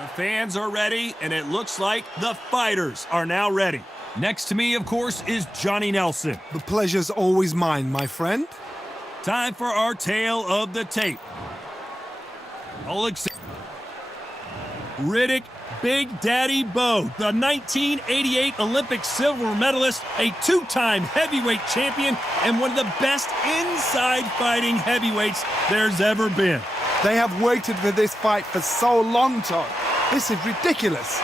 The fans are ready, and it looks like the fighters are now ready. Next to me, of course, is Johnny Nelson. The pleasure's always mine, my friend. Time for our tale of the tape. Oleksander Riddick, Big Daddy Bowe, the 1988 Olympic silver medalist, a two-time heavyweight champion, and one of the best inside fighting heavyweights there's ever been. They have waited for this fight for so long, Todd. This is ridiculous.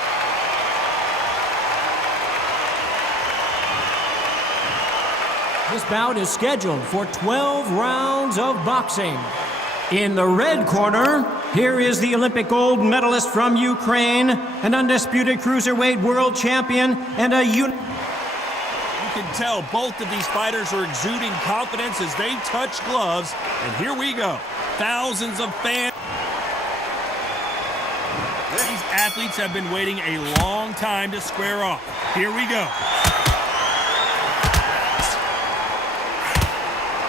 This bout is scheduled for 12 rounds of boxing. In the red corner, here is the Olympic gold medalist from Ukraine, an undisputed cruiserweight world champion, and You can tell both of these fighters are exuding confidence as they touch gloves. And here we go. Thousands of fans. These athletes have been waiting a long time to square off. Here we go.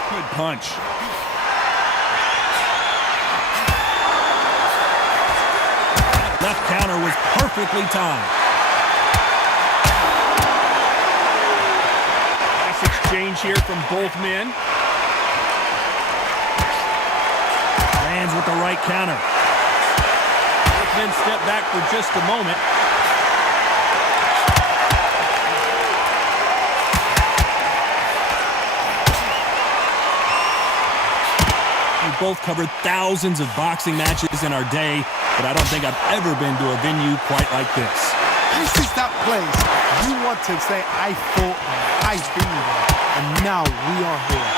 Good punch. Left counter was perfectly timed. Nice exchange here from both men. Lands with the right counter. Both men step back for just a moment. We both covered thousands of boxing matches in our day, but I don't think I've ever been to a venue quite like this. This is that place you want to say, I fought there, I've been there, and now we are here.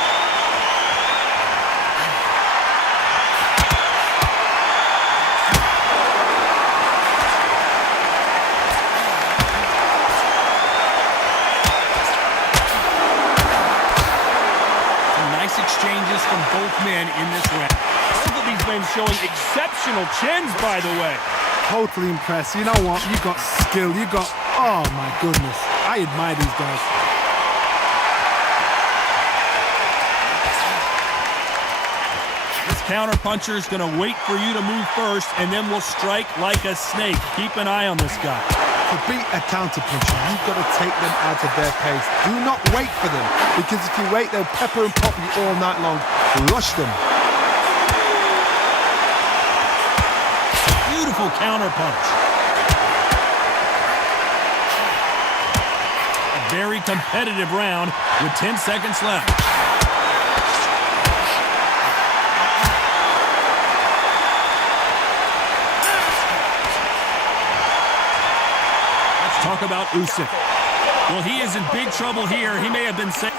Nice exchanges from both men in this round. Both of these men showing exceptional chins, by the way. Totally impressed. You know what? You got skill. You got... Oh, my goodness. I admire these guys. This counter-puncher is going to wait for you to move first, and then will strike like a snake. Keep an eye on this guy. To beat a counter-puncher, you've got to take them out of their pace. Do not wait for them, because if you wait, they'll pepper and pop you all night long. Rush them. Beautiful counter-punch. A very competitive round with 10 seconds left. Talk about Usyk. Well, he is in big trouble here. He may have been saved.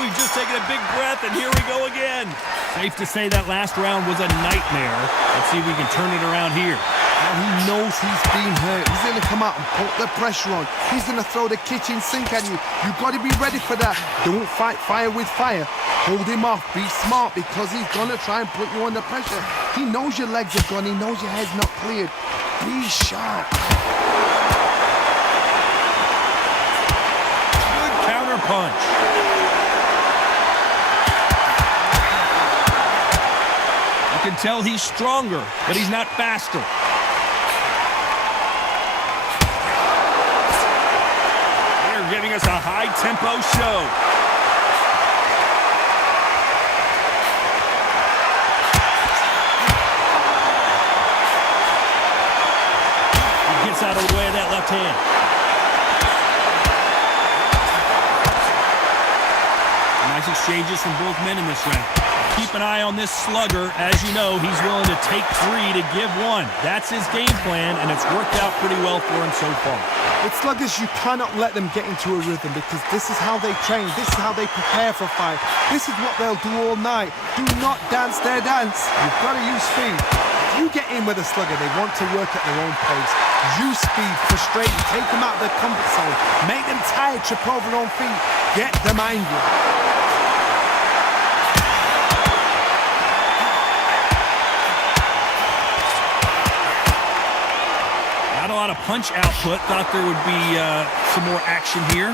We've just taken a big breath, and here we go again. Safe to say that last round was a nightmare. Let's see if we can turn it around here. Well, he knows he's been hurt. He's going to come out and put the pressure on. He's going to throw the kitchen sink at you. You've got to be ready for that. Don't fight fire with fire. Hold him off. Be smart, because he's going to try and put you under pressure. He knows your legs are gone. He knows your head's not cleared. Be sharp. Good counter punch. You can tell he's stronger, but he's not faster. They're giving us a high-tempo show. Out of the way of that left hand. Nice exchanges from both men in this round. Keep an eye on this slugger. As you know, he's willing to take 3 to give 1. That's his game plan, and it's worked out pretty well for him so far. With sluggers, you cannot let them get into a rhythm, because this is how they train. This is how they prepare for a fight. This is what they'll do all night. Do not dance their dance. You've got to use speed. If you get in with a slugger, they want to work at their own pace. Use speed, frustrate them, take them out of their comfort zone, make them tired, trip over their own feet, get them angry. Not a lot of punch output. Thought there would be some more action here.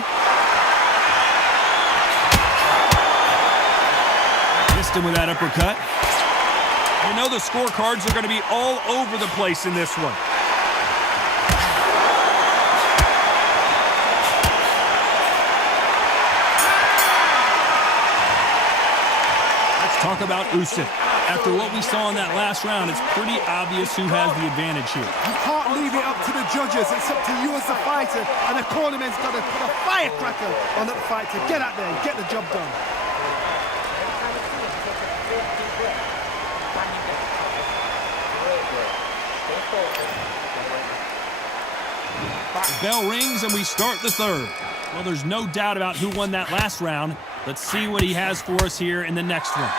Missed him with that uppercut. You know the scorecards are going to be all over the place in this one. Let's talk about Usyk. After what we saw in that last round, it's pretty obvious who has the advantage here. You can't leave it up to the judges. It's up to you as the fighter, and the cornerman's got to put a firecracker on that fight to get out there and get the job done. The bell rings and we start the third. Well, there's no doubt about who won that last round. Let's see what he has for us here in the next one.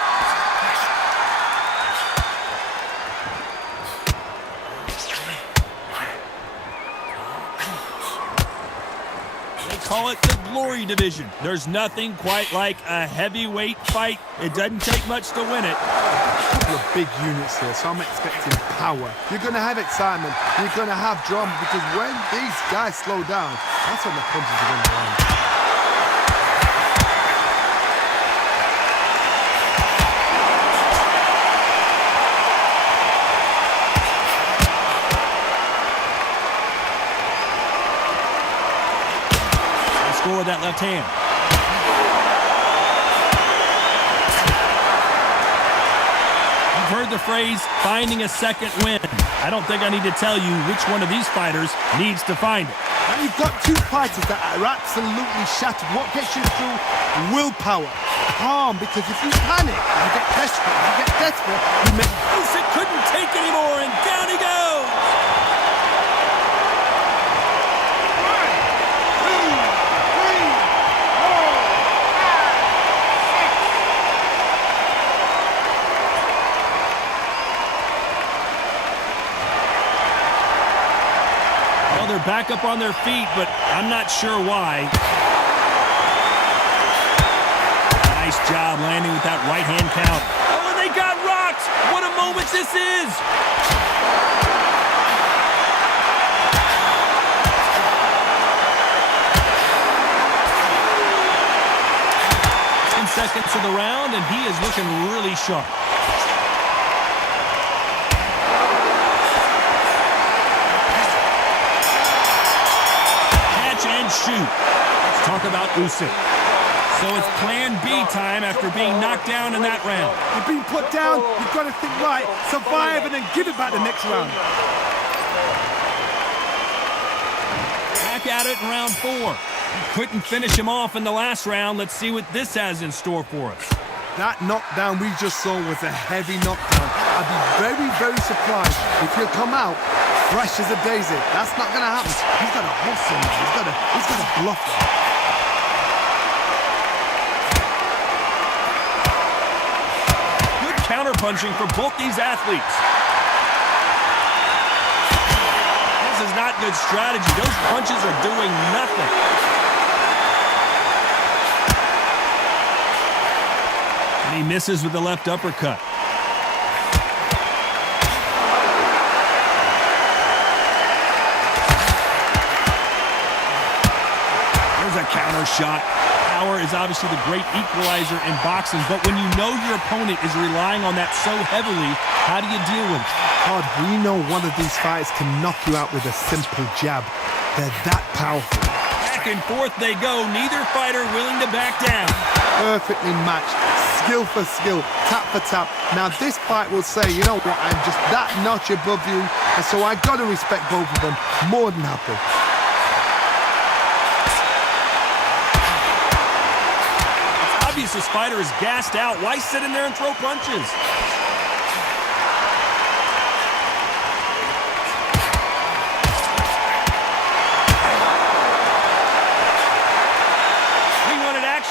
They call it the Glory Division. There's nothing quite like a heavyweight fight. It doesn't take much to win it. A couple of big units here, so I'm expecting power. You're going to have excitement. You're going to have drama, because when these guys slow down, that's when the punches are going to land. Score with that left hand. You've heard the phrase, finding a second win. I don't think I need to tell you which one of these fighters needs to find it. And you've got two fighters that are absolutely shattered. What gets you through? Willpower. Calm, because if you panic, you get desperate, you make... Usyk couldn't take anymore, and down he goes! They're back up on their feet, but I'm not sure why. Nice job landing with that right hand count. Oh, and they got rocked! What a moment this is! 10 seconds of the round, and he is looking really sharp. And shoot. Let's talk about Usyk. So it's plan B time after being knocked down in that round. You've been put down, you've got to think right, survive, and then give it back the next round. Back at it in round 4. Couldn't finish him off in the last round. Let's see what this has in store for us. That knockdown we just saw was a heavy knockdown. I'd be very, very surprised if he'll come out fresh as a daisy. That's not going to happen. He's got to hustle now. He's got to bluff him. Good counter-punching for both these athletes. This is not good strategy. Those punches are doing nothing. And he misses with the left uppercut. There's a counter shot. Power is obviously the great equalizer in boxing, but when you know your opponent is relying on that so heavily, how do you deal with it? Todd, we know one of these fighters can knock you out with a simple jab. They're that powerful. Back and forth they go, neither fighter willing to back down. Perfectly matched, skill for skill, tap for tap. Now this fight will say, you know what, I'm just that notch above you, and so I got to respect both of them more than happy. It's obvious this fighter is gassed out. Why sit in there and throw punches?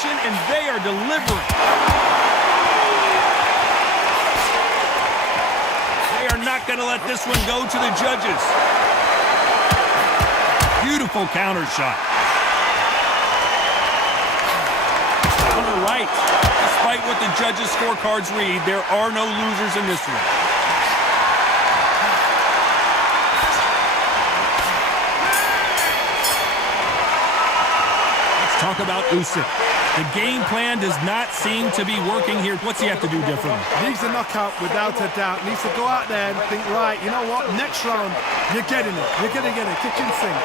And they are delivering. They are not going to let this one go to the judges. Beautiful counter shot. On the right, despite what the judges' scorecards read, there are no losers in this one. Let's talk about Usyk. The game plan does not seem to be working here. What's he have to do differently? Needs a knockout without a doubt. Needs to go out there and think, right, you know what? Next round, you're getting it. You're going to get it. Kitchen sink.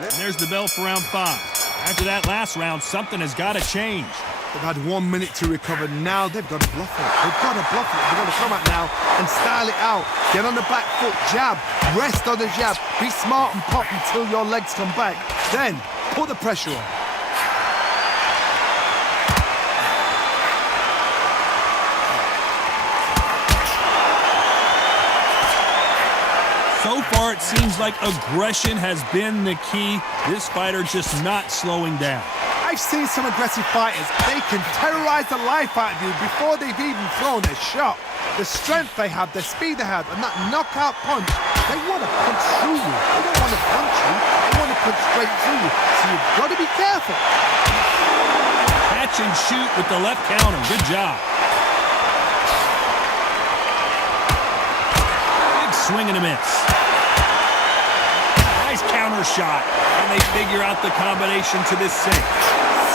And there's the bell for round 5. After that last round, something has got to change. They've had 1 minute to recover. Now they've got to bluff it. They've got to bluff it. They've got to come out now and style it out. Get on the back foot, jab, rest on the jab. Be smart and pop until your legs come back. Then put the pressure on. So far, it seems like aggression has been the key. This fighter just not slowing down. I've seen some aggressive fighters. They can terrorize the life out of you before they've even thrown a shot. The strength they have, the speed they have, and that knockout punch, they want to punch through you. They don't want to punch you. They want to punch straight through you. So you've got to be careful. Catch and shoot with the left counter. Good job. Big swing and a miss. Nice counter shot. And they figure out the combination to this sink.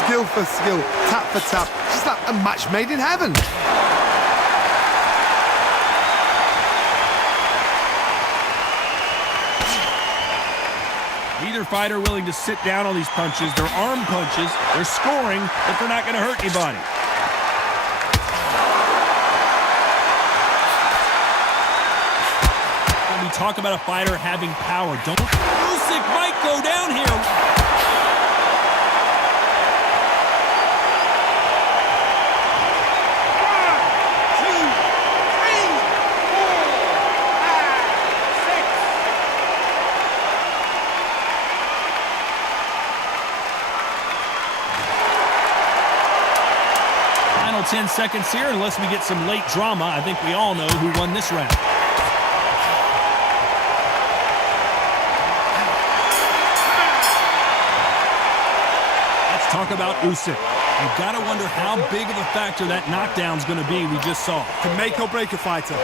Skill for skill, tap for tap. Just like a match made in heaven. Neither fighter willing to sit down on these punches. They're arm punches. They're scoring, but they're not going to hurt anybody. When we talk about a fighter having power, don't... Usyk might go down here. Final 10 seconds here, unless we get some late drama. I think we all know who won this round. Let's talk about Usyk. You've got to wonder how big of a factor that knockdown's going to be we just saw. Can make or break a fighter.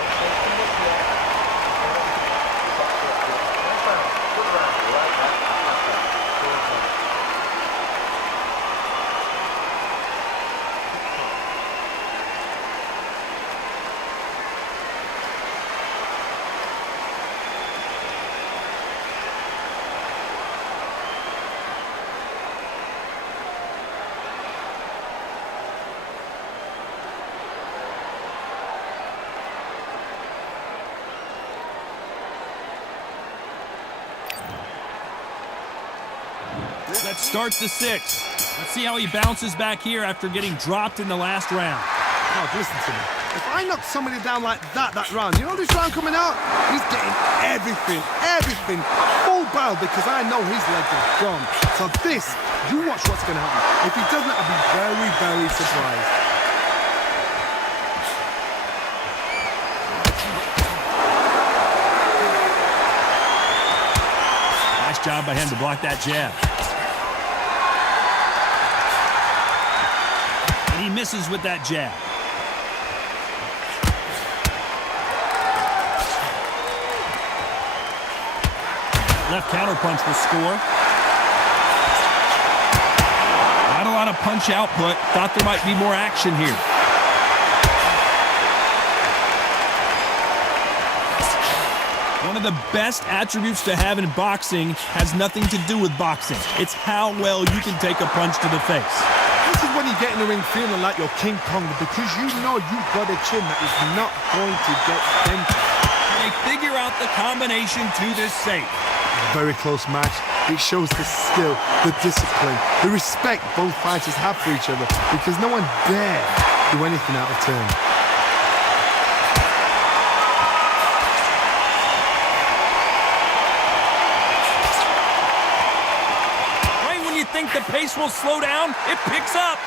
Let's start the 6th. Let's see how he bounces back here after getting dropped in the last round. Oh, listen to me. If I knock somebody down like that round, you know this round coming out? He's getting everything, full barrel, because I know his legs are gone. So this, you watch what's going to happen. If he doesn't, I'll be very, very surprised. Nice job by him to block that jab. And he misses with that jab. Left counter punch will score. Not a lot of punch output. Thought there might be more action here. One of the best attributes to have in boxing has nothing to do with boxing. It's how well you can take a punch to the face. This is when you get in the ring feeling like you're King Kong, because you know you've got a chin that is not going to get dented. They figure out the combination to this safe. Very close match. It shows the skill, the discipline, the respect both fighters have for each other, because no one dare do anything out of turn. Right when you think the pace will slow down, it picks up.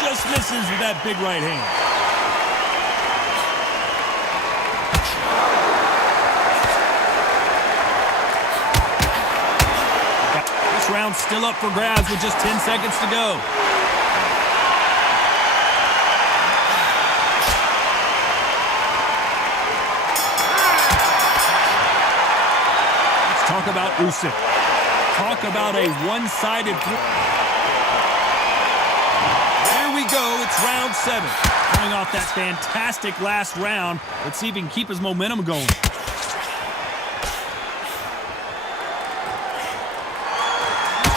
just misses with that big right hand. This round's still up for grabs with just 10 seconds to go. Let's talk about Usyk. Talk about a one-sided... There we go. It's round 7. Coming off that fantastic last round. Let's see if he can keep his momentum going.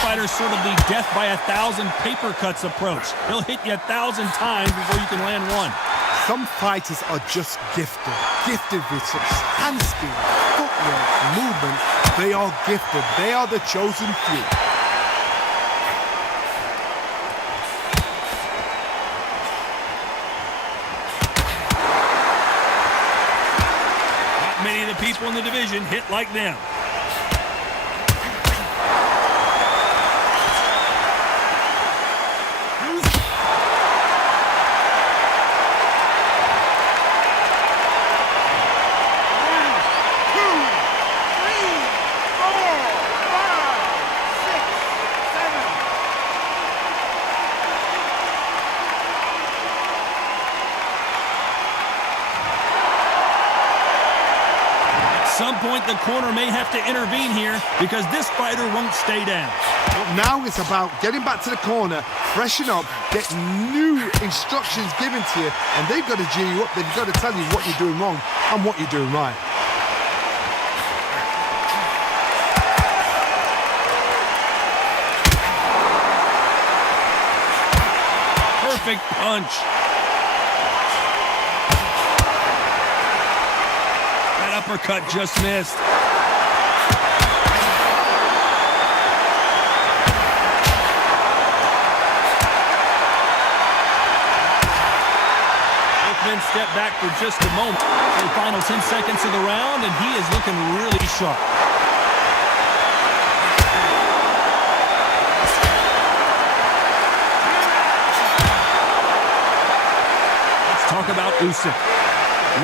Fighter's sort of the death by 1,000 paper cuts approach. He'll hit you 1,000 times before you can land one. Some fighters are just gifted with such hand speed, footwork, movement. They are gifted. They are the chosen few. Not many of the people in the division hit like them. At some point, the corner may have to intervene here because this fighter won't stay down. But now it's about getting back to the corner, freshen up, get new instructions given to you, and they've got to G you up. They've got to tell you what you're doing wrong and what you're doing right. Perfect punch. Uppercut just missed. Both men step back for just a moment. The final 10 seconds of the round, and he is looking really sharp. Let's talk about Usyk.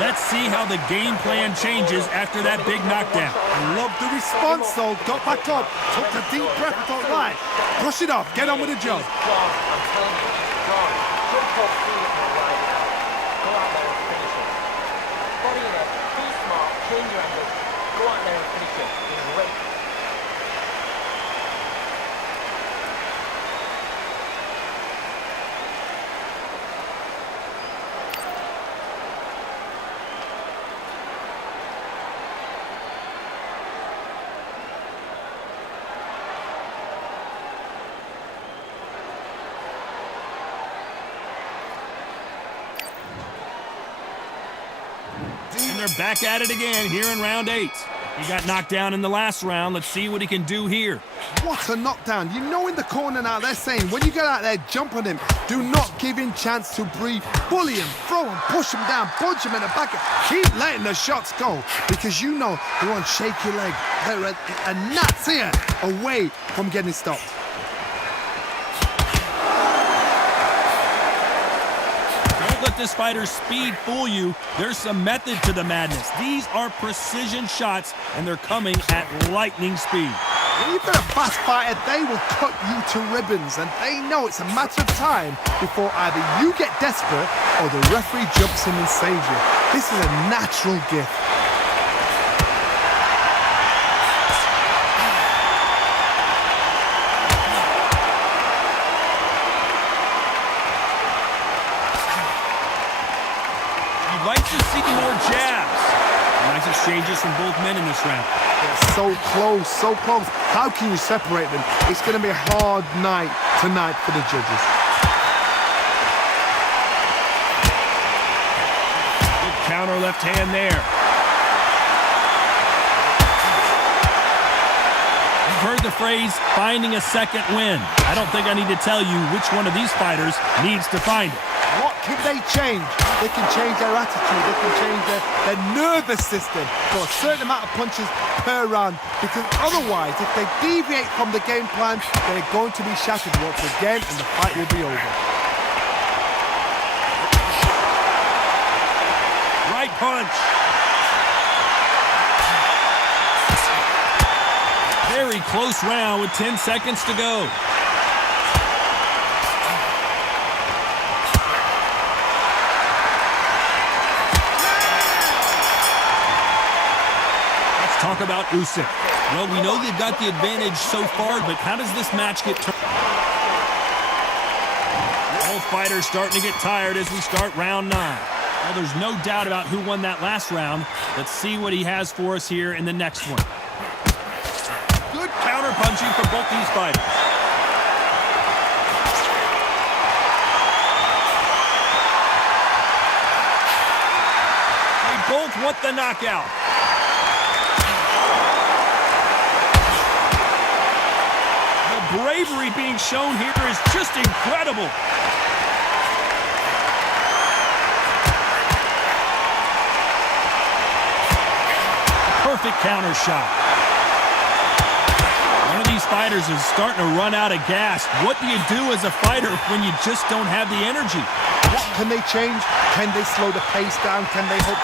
Let's see how the game plan changes after that big knockdown. I love the response, though. Got back up, took a deep breath, thought, right, brush it off, get on with the job. I'm telling you, John, jump off feeling right now. Go out there and finish it. Body in it, be smart, change your angle, go out there and finish it. Wait. And they're back at it again here in round 8. He got knocked down in the last round. Let's see what he can do here. What a knockdown. You know in the corner now they're saying, when you get out there, jump on him. Do not give him chance to breathe. Bully him, throw him, push him down, punch him in the back. Keep letting the shots go because you know they're on shaky leg. They're a gnat's here away from getting stopped. Don't let this fighter's speed fool you. There's some method to the madness. These are precision shots, and they're coming at lightning speed. When you've got a fast fighter, they will cut you to ribbons, and they know it's a matter of time before either you get desperate or the referee jumps in and saves you. This is a natural gift. You'd like to see more jabs. Nice exchanges from both men in this round. They're so close, so close. How can you separate them? It's going to be a hard night tonight for the judges. Good counter left hand there. You've heard the phrase, finding a second win. I don't think I need to tell you which one of these fighters needs to find it. What can they change? They can change their attitude. They can change their nervous system for a certain amount of punches per round. Because otherwise, if they deviate from the game plan, they're going to be shattered once again and the fight will be over. punch. Very close round with 10 seconds to go. Talk about Usyk. Well, we know they've got the advantage so far, but how does this match get turned? Both fighters starting to get tired as we start round 9. Well, there's no doubt about who won that last round. Let's see what he has for us here in the next one. Good counter punching for both these fighters. They both want the knockout. Bravery being shown here is just incredible. Perfect counter shot. One of these fighters is starting to run out of gas. What do you do as a fighter when you just don't have the energy? What can they change? Can they slow the pace down? Can they hope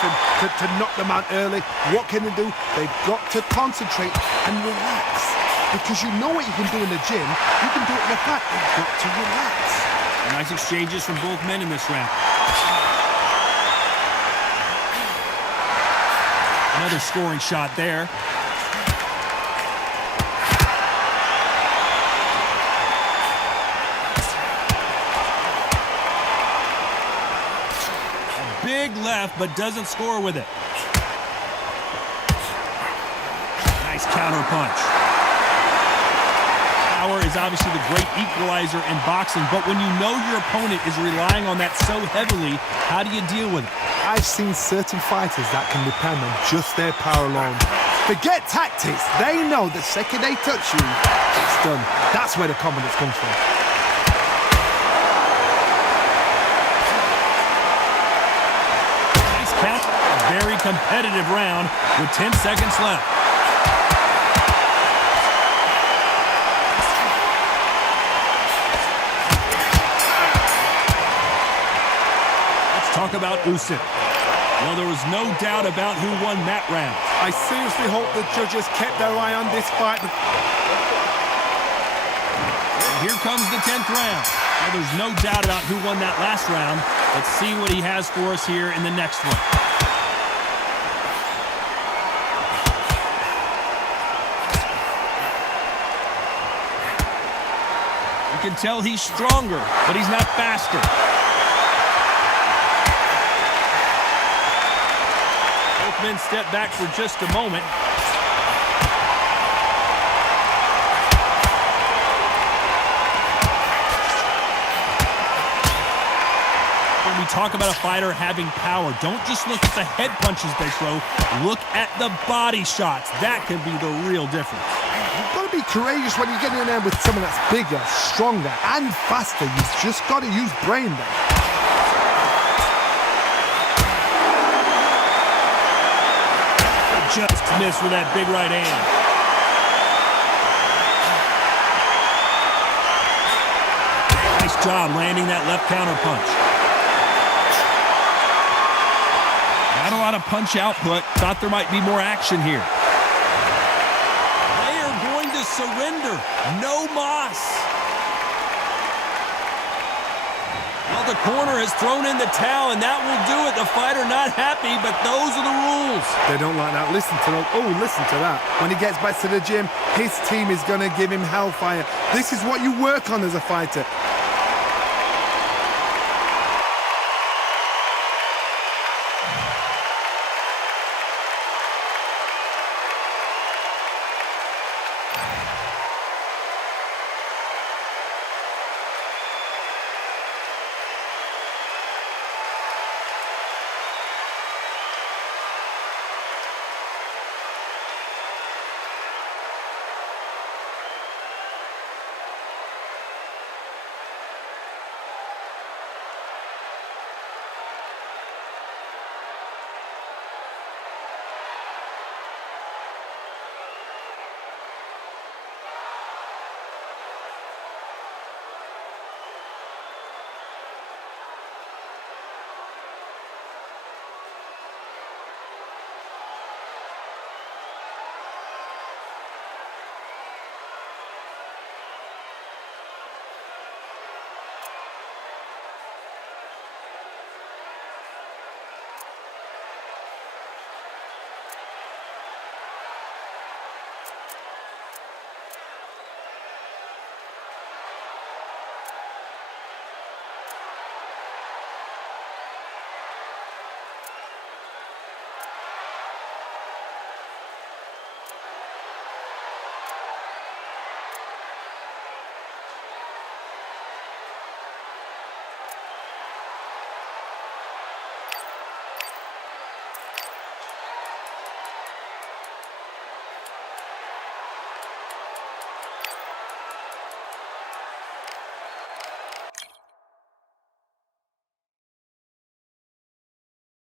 to knock them out early? What can they do? They've got to concentrate and relax. Because you know what you can do in the gym, you can do it in the fight. You've got to relax. Nice exchanges from both men in this round. Another scoring shot there. A big left, but doesn't score with it. Nice counter punch. Power is obviously the great equalizer in boxing, but when you know your opponent is relying on that so heavily, how do you deal with it? I've seen certain fighters that can depend on just their power alone. Forget tactics. They know the second they touch you, it's done. That's where the confidence comes from. Nice count. A very competitive round with 10 seconds left. Talk about Usyk. Well, there was no doubt about who won that round. I seriously hope the judges kept their eye on this fight. And here comes the 10th round. Well, there's no doubt about who won that last round. Let's see what he has for us here in the next one. You can tell he's stronger, but he's not faster. Men step back for just a moment. When we talk about a fighter having power, don't just look at the head punches they throw. Look at the body shots. That can be the real difference. You've got to be courageous when you get in there with someone that's bigger, stronger, and faster. You've just got to use brain there. Just missed with that big right hand. Nice job landing that left counter punch. Not a lot of punch output. Thought there might be more action here. They are going to surrender. No moss. Well, the corner has thrown in the towel, and that will do it. The fighter not happy, but those are the rules. They don't like that. Listen to them. Oh, listen to that. When he gets back to the gym, his team is going to give him hellfire. This is what you work on as a fighter.